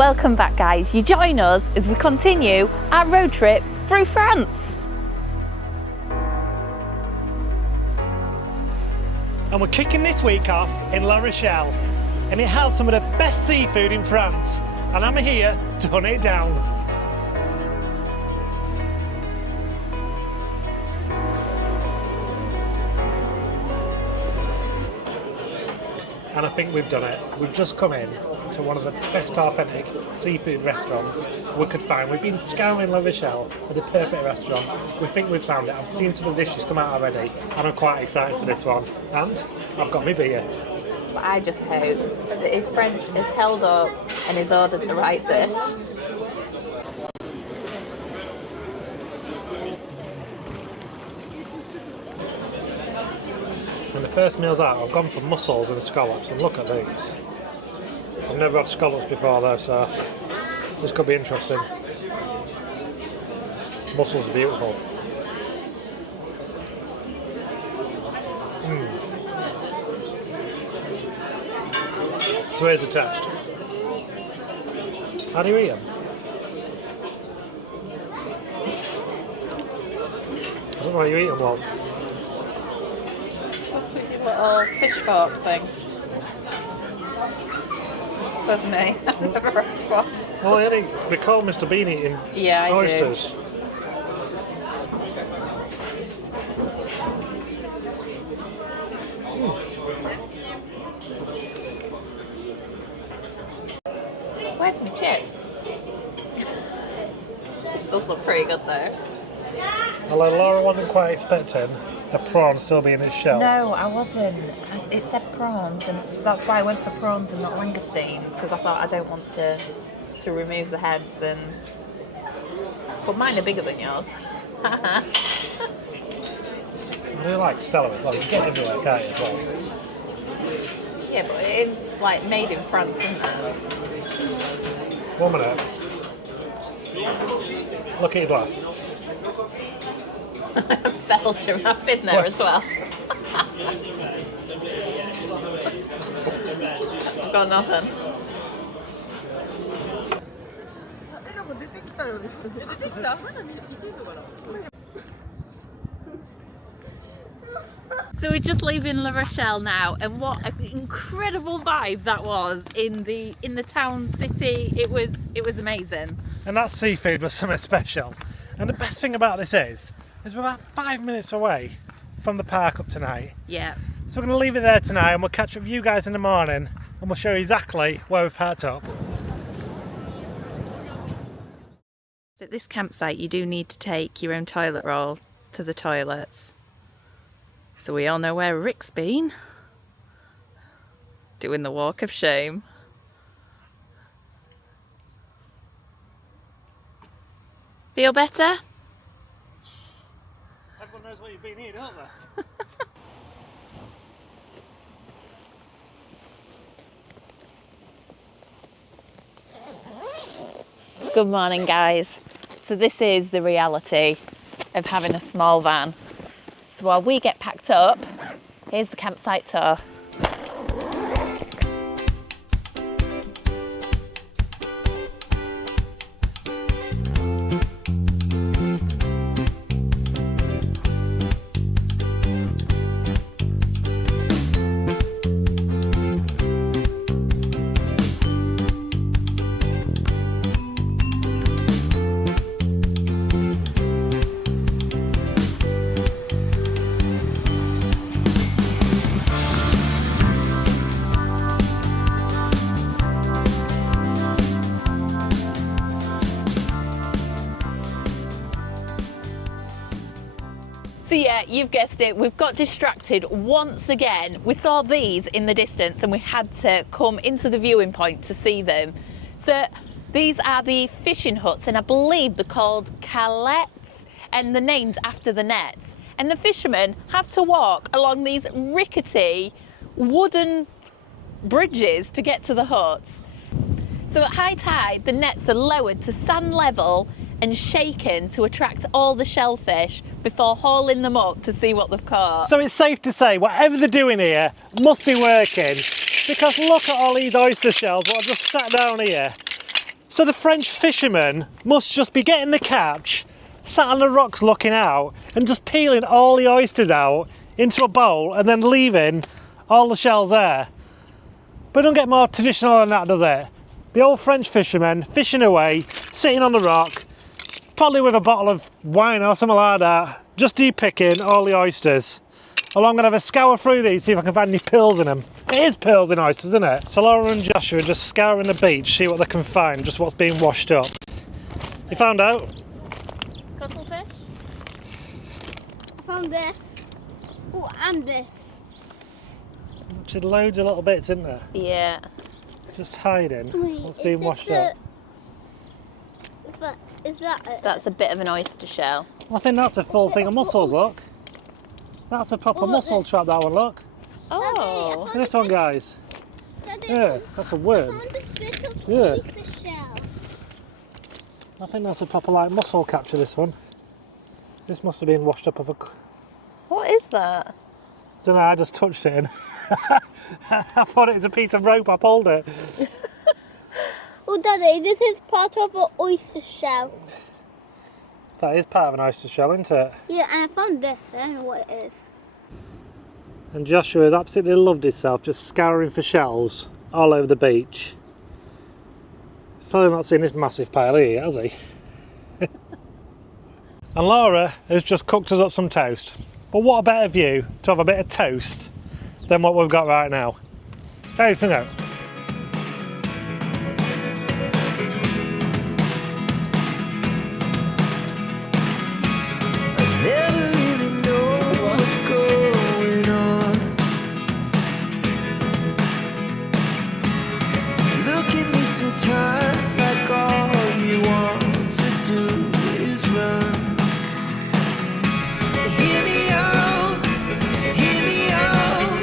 Welcome back, guys. You join us as we continue our road trip through France. And we're kicking this week off in La Rochelle, and it has some of the best seafood in France, and I'm here to hunt it down. And I think we've done it. We've just come in to one of the best authentic seafood restaurants we could find. We've been scouring La Rochelle for the perfect restaurant. We think we've found it. I've seen some of the dishes come out already, and I'm quite excited for this one. And I've got my beer. I just hope that his French is held up and he's ordered the right dish. And the first meal's out, I've gone for mussels and scallops, and look at these. I've never had scallops before though, so this could be interesting. Mussels are beautiful. So here's a test. How do you eat them? I don't know how you eat them, well. Just with your little fish fork thing. Says me. I've never heard one. Well, I think they call Mr. Bean eating oysters. Where's my chips? It does look pretty good though. Although Laura wasn't quite expecting the prawn still being in its shell. No, I wasn't. It said prawns, and that's why I went for prawns and not langoustines, because I thought I don't want to remove the heads. But mine are bigger than yours. I do like Stella as well. You get everywhere, can't you, as well? Yeah, but it is like made in France, isn't it? 1 minute. Look at your glass. Belgium, I've been there as well. I've got nothing. So we're just leaving La Rochelle now, and what an incredible vibe that was in the town city. It was amazing. And that seafood was something special. And the best thing about this is we're about 5 minutes away from the park up tonight. Yeah. So we're going to leave it there tonight, and we'll catch up with you guys in the morning, and we'll show you exactly where we've parked up. At this campsite, you do need to take your own toilet roll to the toilets. So we all know where Rick's been. Doing the walk of shame. Feel better? Everyone knows what you've been eating, don't they? Good morning, guys. So this is the reality of having a small van. So while we get packed up, here's the campsite tour. So yeah, you've guessed it, we've got distracted once again. We saw these in the distance and we had to come into the viewing point to see them. So these are the fishing huts, and I believe they're called calettes, and they're named after the nets. And the fishermen have to walk along these rickety wooden bridges to get to the huts. So at high tide, the nets are lowered to sand level and shaken to attract all the shellfish before hauling them up to see what they've caught. So it's safe to say whatever they're doing here must be working, because look at all these oyster shells what I've just sat down here. So the French fishermen must just be getting the catch, sat on the rocks looking out, and just peeling all the oysters out into a bowl and then leaving all the shells there. But it don't get more traditional than that, does it? The old French fishermen fishing away, sitting on the rock, probably with a bottle of wine or something like that, just de-picking all the oysters. I'm going to have a scour through these, see if I can find any pearls in them. It is pearls in oysters, isn't it? So Laura and Joshua are just scouring the beach, see what they can find, just what's being washed up. You found out? Cuttlefish? I found this. Oh, and this. There's actually loads of little bits, isn't there? Yeah. Just hiding Wait, what's is being this washed up. Is that it? That's a bit of an oyster shell. I think that's a full thing of mussels, look. That's a proper Oh, look, mussel this. trap, that one, look. Oh. Look at this one, guys. Daddy, Yeah, that's a worm. I found a bit of Yeah. oyster shell. I think that's a proper like mussel catcher, this one. This must have been washed up of a... What is that? I don't know, I just touched it in. I thought it was a piece of rope, I pulled it. Oh, Daddy, this is part of an oyster shell. That is part of an oyster shell, isn't it? Yeah, and I found this. I don't know what it is. And Joshua has absolutely loved himself, just scouring for shells all over the beach. Still not seen this massive pile here, has he? And Laura has just cooked us up some toast. But what a better view to have a bit of toast than what we've got right now. Hey, you know. Never really know what's going on. Look at me sometimes like all you want to do is run. Hear me out, hear me out.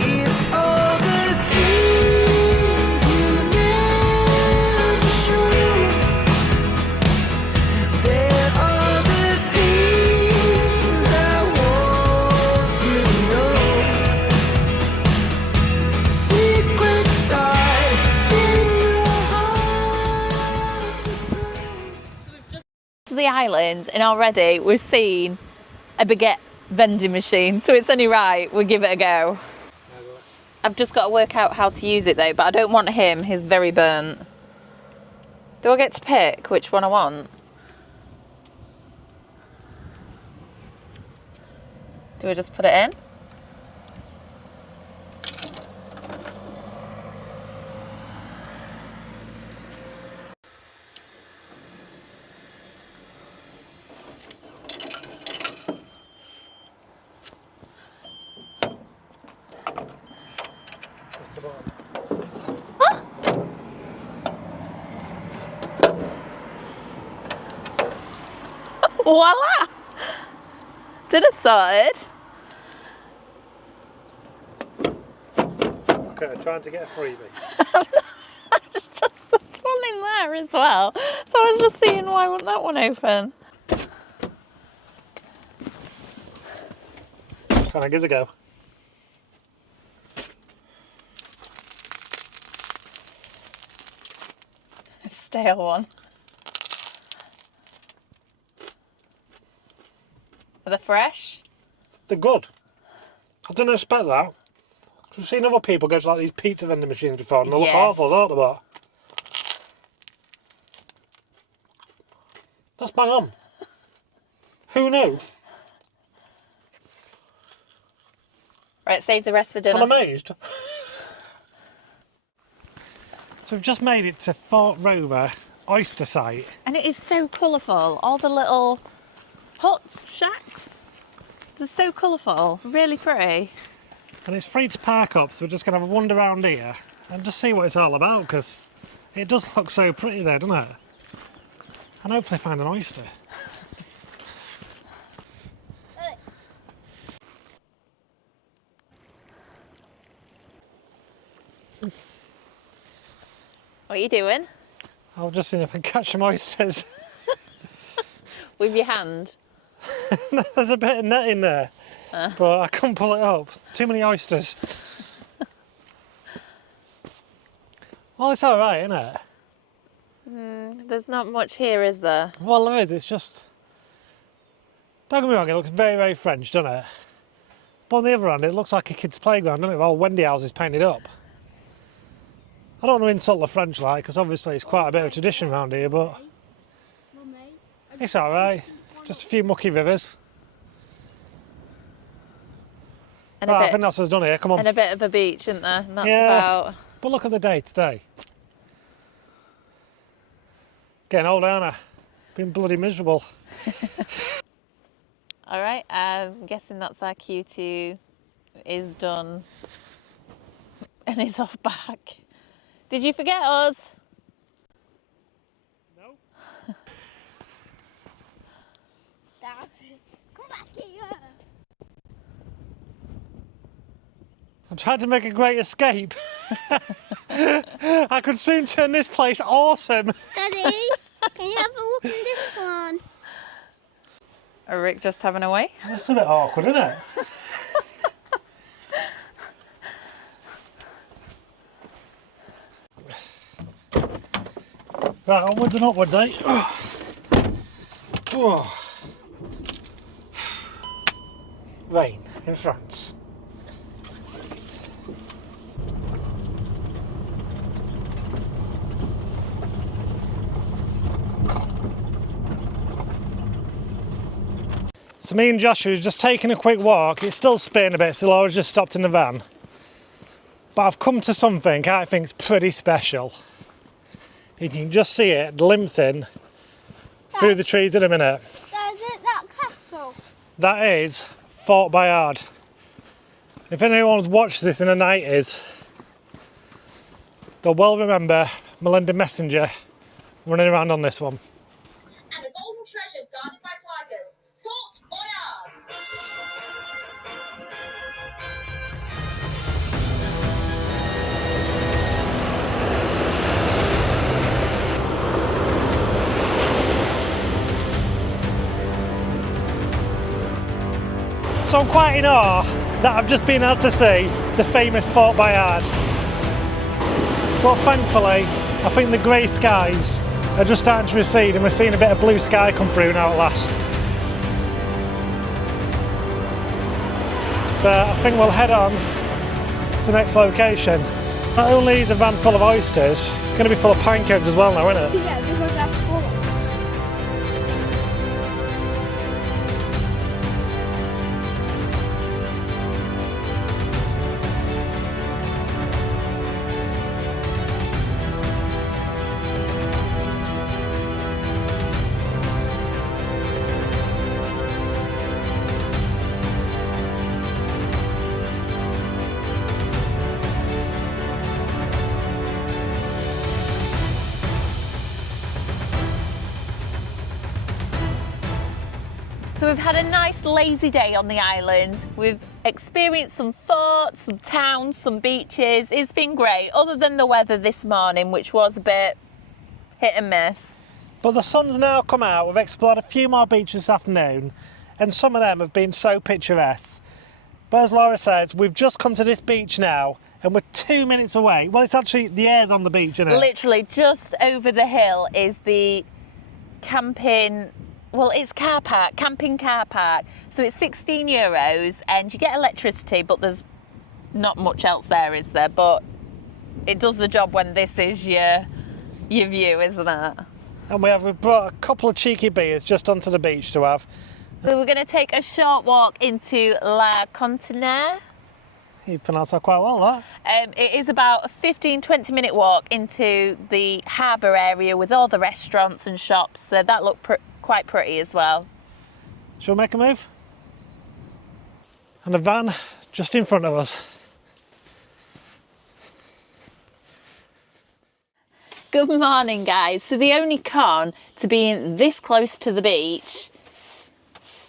If all the things you never show, there are the things I want to know. Secrets start in your heart. To the island, and already we've seen a baguette vending machine, so it's only right we give it a go. I've just got to work out how to use it though, but I don't want him, he's very burnt. Do I get to pick which one I want? Do I just put it in? Voila! Did it sorted? Okay, trying to get a freebie. It's just this one in there as well. So I was just seeing why wouldn't that one open? Can I give it a go? A stale one. Are they fresh? They're good. I didn't expect that. I've seen other people go to like these pizza vending machines before and they look Yes. awful, don't they? But that's bang on. Who knew? Right, save the rest for I'm dinner. amazed. So we've just made it to Fort Rover oyster site. And it is so colourful. All the little huts, shacks. They're so colourful. Really pretty. And it's free to park up, so we're just going to have a wander around here and just see what it's all about, because it does look so pretty there, doesn't it? And hopefully find an oyster. What are you doing? I'll just see if I can catch some oysters. With your hand? There's a bit of net in there, but I couldn't pull it up. Too many oysters. Well, it's alright, isn't it? There's not much here, is there? Well, there is, it's just... Don't get me wrong, it looks very, very French, doesn't it? But on the other hand, it looks like a kid's playground, doesn't it? Well, Wendy House is painted up. I don't want to insult the French, like, because obviously it's quite a bit of tradition around here, but... It's alright. Just a few mucky rivers. And Right, I think that's us done here, come on. And a bit of a beach, isn't there? And that's Yeah. about... But look at the day today. Getting old, aren't I? Been bloody miserable. All right, I'm guessing that's our Q2 is done and is off back. Did you forget us? No. Dad, come back here. I'm trying to make a great escape. I could soon turn this place awesome. Daddy, can you have a look in this one? Or Rick just having a way? That's a bit awkward, isn't it? Right, onwards and upwards, eh? Oh. Rain in France. So me and Joshua was just taking a quick walk. It's still spinning a bit, so Laura's just stopped in the van. But I've come to something I think is pretty special. You can just see it glimpsing through the trees in a minute. Is it that castle? That is Fort Boyard. If anyone's watched this in the 90s, they'll well remember Melinda Messenger running around on this one. And a golden treasure guarded by tigers. Fort Boyard! So I'm quite in awe that I've just been able to see the famous Fort Boyard. But thankfully, I think the grey skies are just starting to recede and we're seeing a bit of blue sky come through now at last. So I think we'll head on to the next location. Not only is a van full of oysters, it's going to be full of pancakes as well now, isn't it? Yeah, because that's full. So we've had a nice lazy day on the island. We've experienced some forts, some towns, some beaches. It's been great, other than the weather this morning, which was a bit hit and miss. But the sun's now come out, we've explored a few more beaches this afternoon, and some of them have been so picturesque. But as Laura says, we've just come to this beach now, and we're 2 minutes away. Well, it's actually, the aire's on the beach, isn't it? Literally, just over the hill is the camping, well, it's car park, camping car park. So it's €16 and you get electricity, but there's not much else there, is there? But it does the job when this is your view, isn't it? And we've brought a couple of cheeky beers just onto the beach to have. So we're going to take a short walk into La Conteneur. You pronounced that quite well, that. It is about a 15-20 minute walk into the harbour area with all the restaurants and shops. So that looked quite pretty as well. Shall we make a move? And a van just in front of us. Good morning, guys. So the only con to being this close to the beach,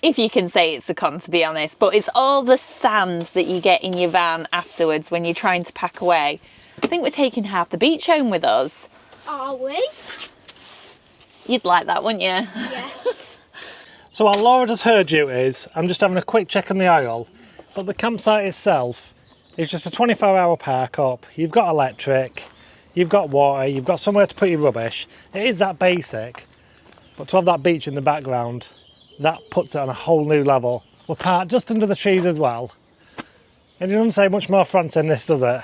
if you can say it's a con, to be honest, but it's all the sand that you get in your van afterwards when you're trying to pack away. I think we're taking half the beach home with us. Are we? You'd like that, wouldn't you? Yeah. So while Laura does her duties, I'm just having a quick check on the aisle. But the campsite itself is just a 24-hour park up. You've got electric, you've got water, you've got somewhere to put your rubbish. It is that basic, but to have that beach in the background, that puts it on a whole new level. We're parked just under the trees as well. And it doesn't say much more France than this, does it?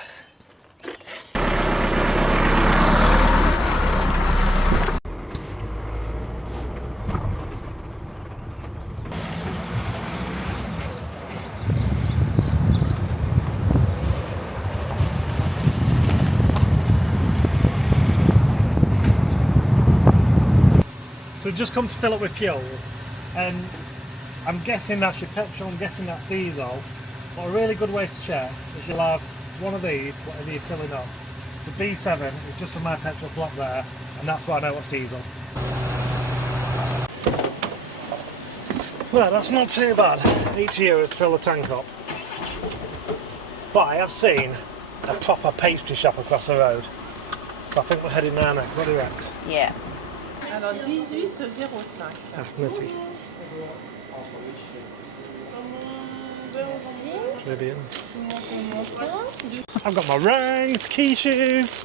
So we've just come to fill up with fuel, and I'm guessing that's your petrol, I'm guessing that's diesel. But a really good way to check is you'll have one of these, whatever you're filling up. It's a B7, it's just for my petrol plot there, and that's why I know what's diesel. Well, that's not too bad. €8 to fill the tank up. But I have seen a proper pastry shop across the road. So I think we're heading there next. What do you reckon? Yeah. Alors 18,05. Ah, merci. Maybe in. I've got my ranked quiches.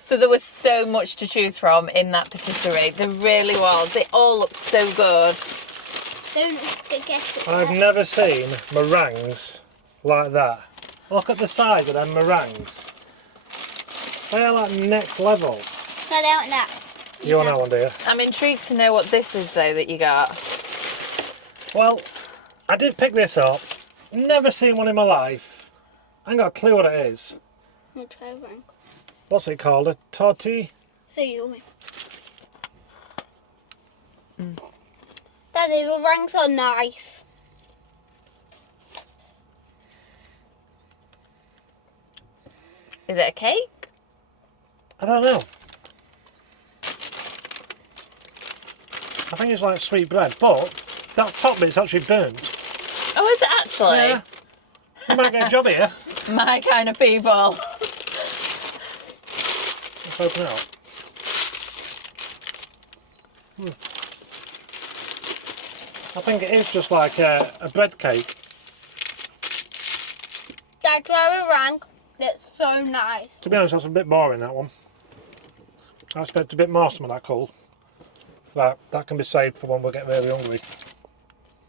So there was so much to choose from in that patisserie. There really was. It all looked so good. Don't guess it. I've never seen meringues like that. Look at the size of them meringues. They are like next level. So I don't know. You want that one, do you? I'm intrigued to know what this is though that you got. Well, I did pick this up. Never seen one in my life. I ain't got a clue what it is. I'll try one. What's it called? A torti? So you win. Daddy, the rings are nice. Is it a cake? I don't know. I think it's like sweet bread, but that top bit's actually burnt. Oh, is it actually? Yeah. You might get a job here. My kind of people. Let's open it up. I think it is just like a bread cake. That's very rank. It's so nice. To be honest, that's a bit boring, that one. I expect a bit more some of that cool. That can be saved for when we get really hungry.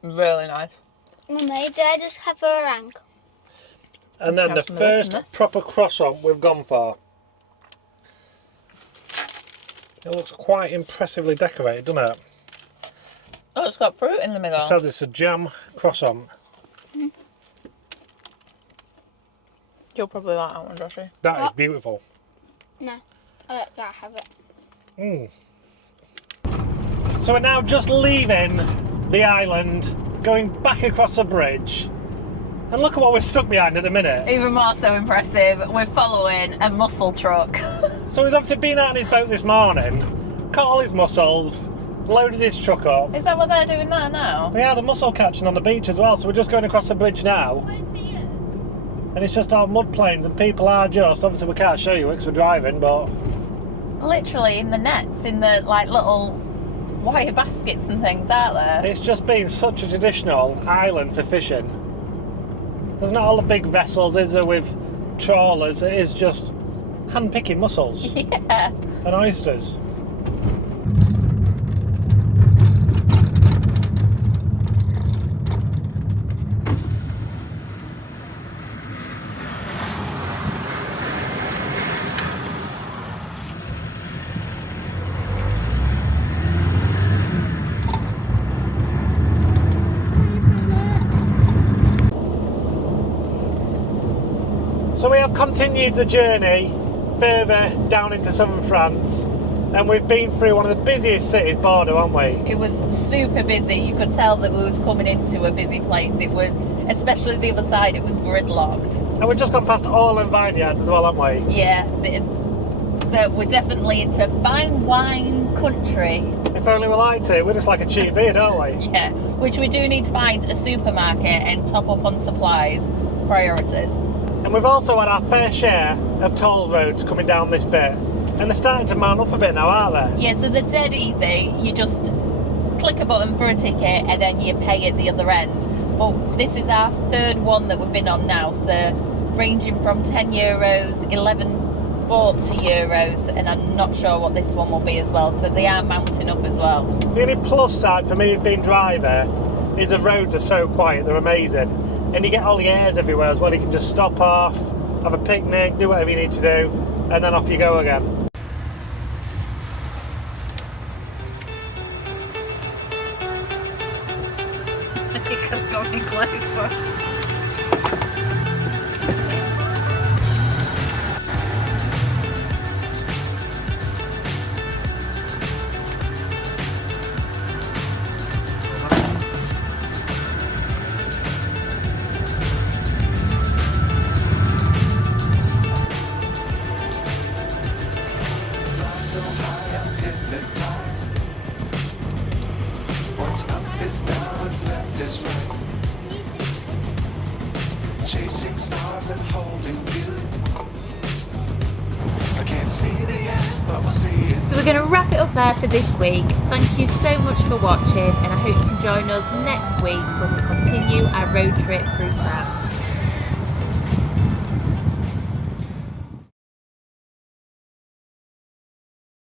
Really nice. Mummy, do I just have a rank? And then the Have some of this first and this. proper croissant we've gone for. It looks quite impressively decorated, doesn't it? Oh, it's got fruit in the middle. It says it's a jam croissant. You'll probably like that one, Joshie. That is beautiful. No, I don't gotta have it. So we're now just leaving the island, going back across the bridge. And look at what we're stuck behind at the minute. Even more so impressive, we're following a mussel truck. So he's obviously been out on his boat this morning, caught all his mussels, loaded his truck up. Is that what they're doing there now? Yeah, the mussel catching on the beach as well, so we're just going across the bridge now. And it's just all mud plains and people are just, obviously we can't show you because we're driving, but... Literally in the nets, in the like little wire baskets and things, aren't there? It's just been such a traditional island for fishing. There's not all the big vessels, is there, with trawlers. It is just hand-picking mussels Yeah. and oysters. So we have continued the journey further down into southern France, and we've been through one of the busiest cities, Bordeaux, haven't we? It was super busy. You could tell that we was coming into a busy place. It was, especially the other side, it was gridlocked. And we've just gone past Orland vineyards as well, haven't we? Yeah. So we're definitely into fine wine country. If only we liked it, we're just like a cheap beer, don't we? Yeah. Which we do need to find a supermarket and top up on supplies. Priorities. And we've also had our fair share of toll roads coming down this bit. And they're starting to mount up a bit now, aren't they? Yeah, so they're dead easy. You just click a button for a ticket and then you pay at the other end. But this is our third one that we've been on now, so ranging from €10, €11.40, and I'm not sure what this one will be as well. So they are mounting up as well. The only plus side for me as being driver is the roads are so quiet, they're amazing. And you get all the airs everywhere as well. You can just stop off, have a picnic, do whatever you need to do, and then off you go again. You could go any closer. So high, I'm hypnotized. What's up is down, what's left is right. Chasing stars and holding you. I can't see the end, but we'll see it. So we're going to wrap it up there for this week. Thank you so much for watching, and I hope you can join us next week when we continue our road trip through France.